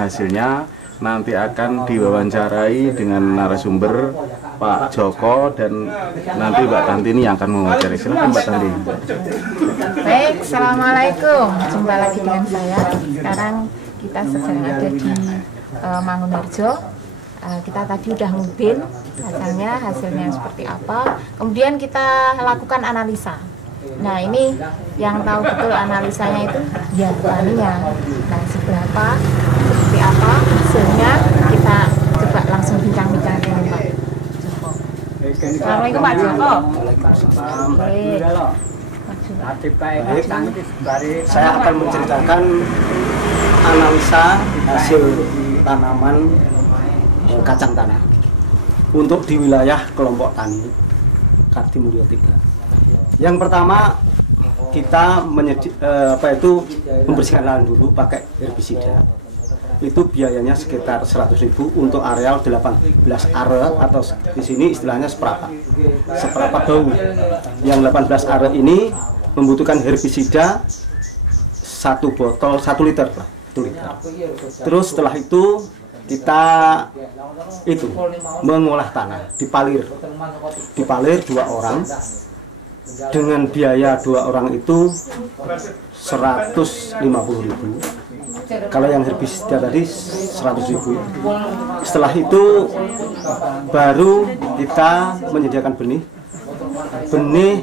hasilnya nanti akan diwawancarai dengan narasumber Pak Joko dan nanti Mbak Tanti ini yang akan mewawancari. Silakan Mbak Tanti. Baik, assalamualaikum. Jumpa lagi dengan saya. Sekarang kita sedang ada di Mangunharjo. Kita tadi udah ngubin kacangnya, hasilnya seperti apa. Kemudian kita lakukan analisa. Nah, ini yang tahu betul analisanya itu ya petaninya. Nah, seberapa, seperti apa hasilnya, kita coba langsung bincang-bincang dengan Pak Joko. Assalamualaikum Pak Joko. Baik, saya akan menceritakan analisa hasil tanaman kacang tanah untuk di wilayah kelompok tani Kartimulyo 3. Yang pertama, kita membersihkan lahan dulu pakai herbisida. Itu biayanya sekitar 100.000 untuk areal 18 are, atau di sini istilahnya seprapat daun. Yang 18 are ini membutuhkan herbisida 1 botol 1 liter lah, 1 liter. Terus setelah itu kita mengolah tanah, dipalir 2 orang. Dengan biaya 2 orang itu 150.000. Kalau yang herbisida tadi 100.000. Setelah itu baru kita menyediakan benih. Benih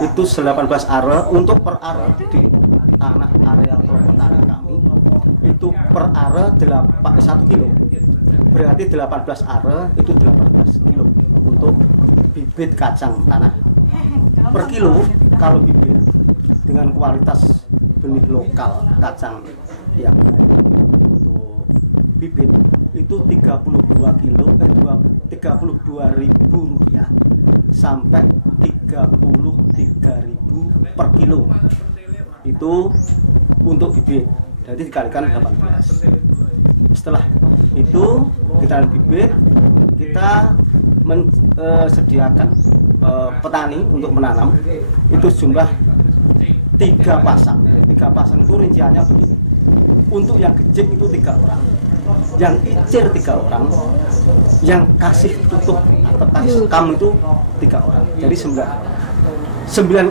itu 18 are. Untuk per are di tanah areal kelompok tani kami itu per are 1 kilo. Berarti 18 are itu 18 kilo untuk bibit kacang tanah. Per kilo kalau bibit dengan kualitas benih lokal kacang yang baik untuk bibit itu 32.000 rupiah sampai 33.000 per kilo. Itu untuk bibit, jadi dikalikan 18. Setelah itu kita bibit, kita sediakan petani untuk menanam itu jumlah 3 pasang. 3 pasang itu rinciannya begini. Untuk yang gejek itu 3 orang, yang icir 3 orang, yang kasih tutup atau kasih sekam itu 3 orang. Jadi 9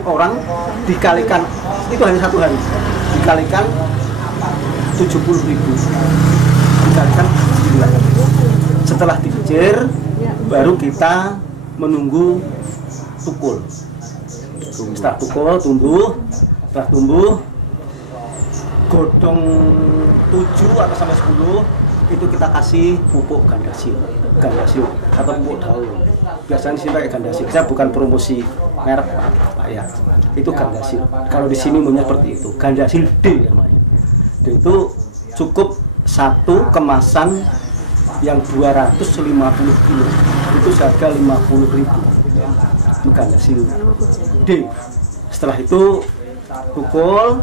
orang dikalikan, itu hanya 1 hari, dikalikan 70.000, dikalikan 9. Setelah dicir baru kita menunggu tukul. Setelah tukul tumbuh, godong 7 atau sampai 10 itu kita kasih pupuk gandasil atau pupuk daun. Biasanya di sini pakai gandasil. Saya bukan promosi merek Pak ya. Itu gandasil. Kalau di sini punya seperti itu, gandasil D namanya. D itu cukup 1 kemasan yang 250 kilo. Itu seharga 50.000. Itu gandasil D. Setelah itu pukul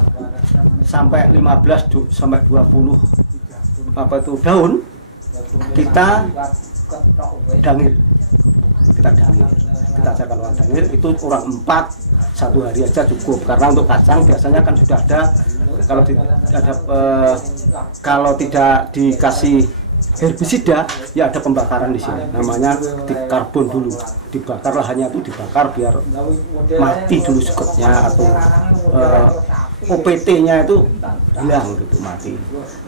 sampai 15 sampai 20 daun kita dangir. Kita ajarkan orang dangir, itu orang 4 1 hari aja cukup, karena untuk kacang biasanya kan sudah ada, kalau tidak dikasih herbisida ya ada pembakaran di sini, namanya di karbon dulu, dibakar lahannya itu, dibakar biar mati dulu suketnya atau OPT-nya itu hilang gitu, mati.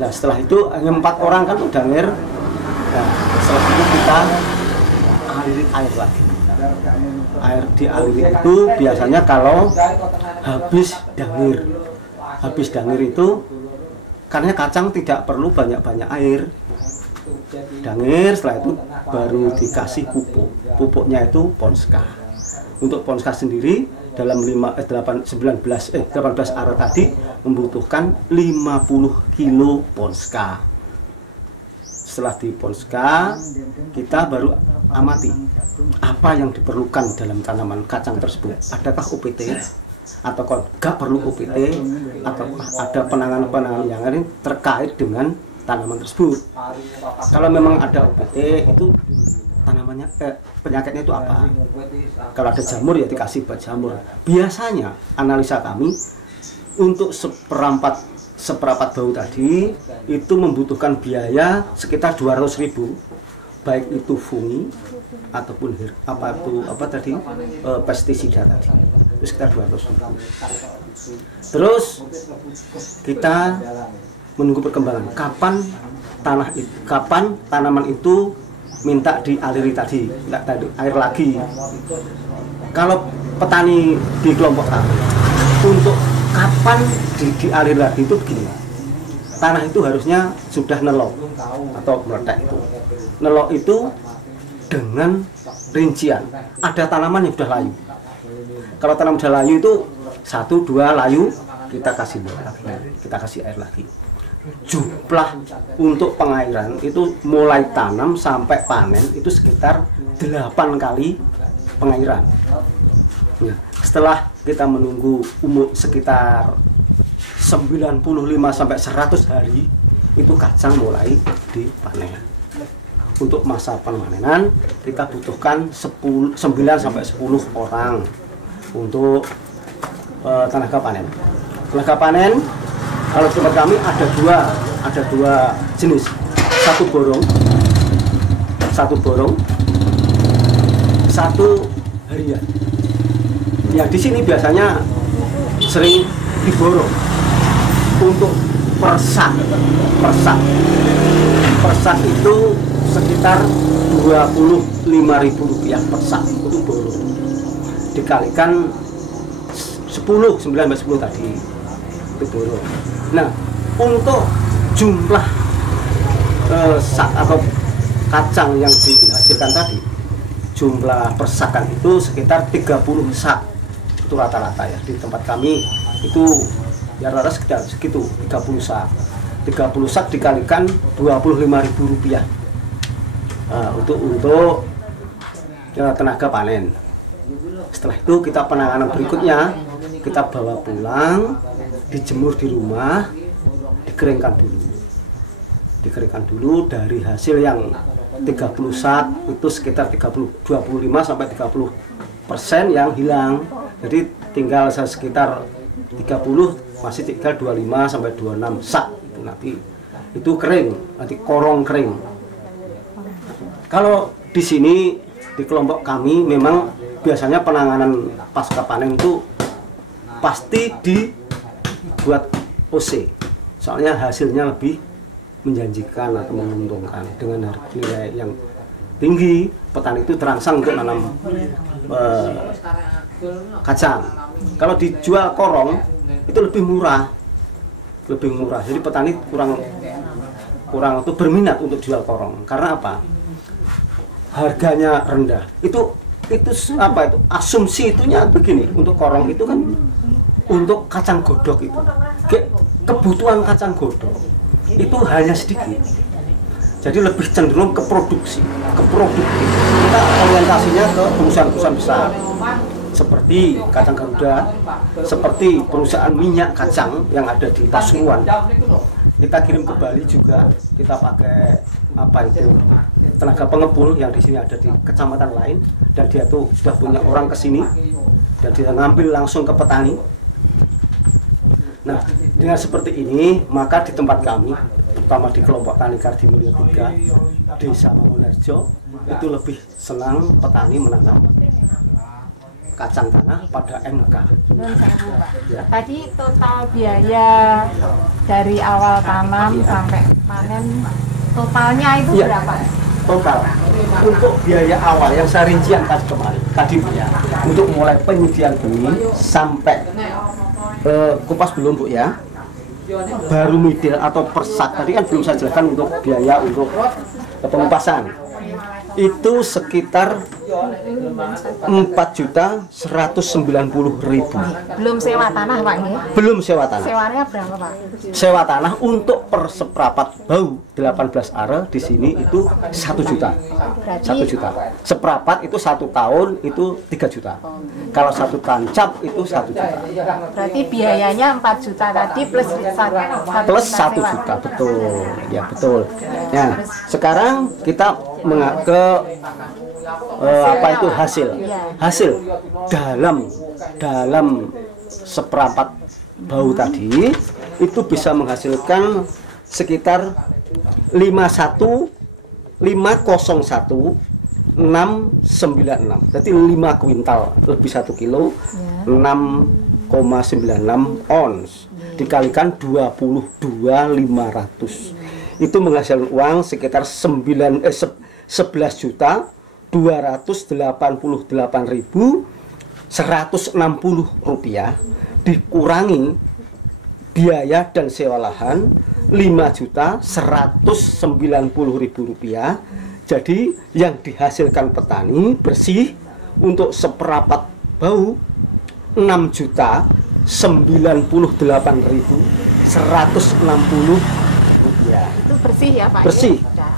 Nah setelah itu hanya 4 orang kan udah dangir. Nah setelah itu kita aliri air lagi. Air dialiri itu biasanya kalau habis dangir itu karena kacang tidak perlu banyak-banyak air. Dangir, setelah itu baru dikasih pupuknya itu Ponska. Untuk Ponska sendiri dalam 18 are tadi membutuhkan 50 kilo Ponska. Setelah di Ponska kita baru amati apa yang diperlukan dalam tanaman kacang tersebut. Adakah OPT atau nggak perlu OPT, atau ada penanganan yang lain terkait dengan tanaman tersebut. Kalau memang ada OPT itu tanamannya penyakitnya itu apa? Kalau ada jamur ya dikasih obat jamur. Biasanya analisa kami untuk seperempat bau tadi itu membutuhkan biaya sekitar 200.000, baik itu fungi ataupun pestisida tadi, itu sekitar 200.000. Terus kita menunggu perkembangan kapan tanaman itu minta dialiri tadi, air lagi. Kalau petani di kelompok kami untuk kapan dialiri lagi itu begini, tanah itu harusnya sudah nelok atau meletek. Itu nelok itu dengan rincian, ada tanaman yang sudah layu. Kalau tanaman sudah layu itu 1-2 layu, kita kasih air lagi. Jumlah untuk pengairan itu mulai tanam sampai panen itu sekitar 8 kali pengairan. Nah, setelah kita menunggu umur sekitar 95 sampai 100 hari, itu kacang mulai dipanen. Untuk masa pemanenan kita butuhkan 9 sampai 10 orang untuk tenaga panen. Tenaga panen kalau di tempat kami ada dua jenis, satu borong, satu harian. Ya di sini biasanya sering diborong untuk persak itu sekitar Rp25.000 persak, itu borong dikalikan 9 sampai 10 tadi, itu borong. Nah, untuk jumlah sak atau kacang yang dihasilkan tadi, jumlah persakan itu sekitar 30 sak, itu rata-rata ya di tempat kami itu ya rata sekitar segitu, 30 sak. 30 sak dikalikan Rp25.000 untuk tenaga panen. Setelah itu kita penanganan berikutnya, kita bawa pulang, dijemur di rumah, dikeringkan dulu dari hasil yang 30 sak itu sekitar 25 sampai 30% yang hilang. Jadi tinggal sekitar 30, masih tinggal 25 sampai 26 sak itu nanti itu kering, nanti korong kering. Kalau di sini di kelompok kami memang biasanya penanganan pasca panen itu pasti dibuat OC, soalnya hasilnya lebih menjanjikan atau menguntungkan dengan harga nilai yang tinggi. Petani itu terangsang untuk menanam kacang. Kalau dijual korong itu lebih murah, jadi petani kurang itu berminat untuk jual korong. Karena apa? Harganya rendah. Itu apa itu? Asumsi itunya begini, untuk korong itu kan untuk kacang godok itu. Kebutuhan kacang godok itu hanya sedikit. Jadi lebih cenderung ke produksi, ke produktif. Kita orientasinya ke perusahaan-perusahaan besar seperti Kacang Garuda, seperti perusahaan minyak kacang yang ada di Pasuruan. Kita kirim ke Bali juga, kita pakai tenaga pengepul yang di sini ada di kecamatan lain, dan dia tuh sudah punya orang ke sini dan dia ngambil langsung ke petani. Nah, dengan seperti ini maka di tempat kami, terutama di kelompok Tani Kardi Mulyo 3 Desa Mangunharjo, itu lebih senang petani menanam kacang tanah pada MK. Ya. Tadi total biaya dari awal tanam sampai panen totalnya itu berapa? Total untuk biaya awal yang saya rincian tadi ya, untuk mulai penyediaan benih sampai kupas belum Bu ya, baru midil atau persak tadi kan belum saya jelaskan untuk biaya untuk pengupasan itu sekitar 4.190.000. Belum sewa tanah Pak ya? Belum sewa tanah. Sewanya berapa Pak? Sewa tanah untuk per seprapat bau 18 are di sini itu 1 juta. 1 juta. Seprapat itu 1 tahun itu 3 juta. Kalau 1 tancap itu 1 juta. Berarti biayanya 4 juta tadi plus 1 juta, betul. Ya betul. Nah, sekarang kita ke hasil dalam seperempat bau tadi itu bisa menghasilkan sekitar 501,696. Jadi 5 kuintal lebih 1 kilo, 6,96 ons dikalikan 22.500. Itu menghasilkan uang sekitar 11.288.160 rupiah, dikurangi biaya dan sewa lahan 5.190.000 rupiah. Jadi yang dihasilkan petani bersih untuk seperapat bau 6.098.160 rupiah. Itu bersih ya Pak? Bersih. Ya?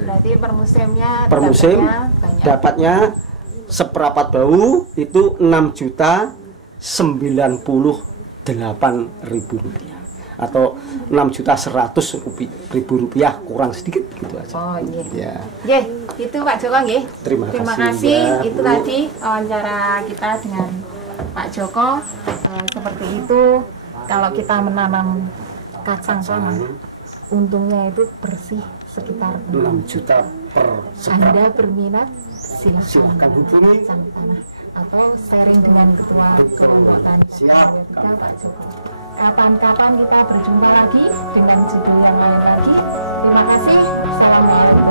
Berarti per musimnya Per musim banyak. dapatnya seperapat bau itu 6.098.000 rupiah atau 6.100.000 rupiah kurang sedikit gitu aja. Oh iya. Ya. Itu Pak Joko nggih. Terima Terima kasih, kasih. Mbak. Itu tadi wawancara kita dengan Pak Joko. Seperti itu, kalau kita menanam kacang tanah, untungnya itu bersih sekitar 6 juta per seperapat. Anda berminat Silakan hubungi. kacang tanah atau sharing dengan ketua kelompok tani Siap. kita Pak Joko. Kapan-kapan kita berjumpa lagi dengan judul yang lain lagi. Terima kasih. Assalamualaikum.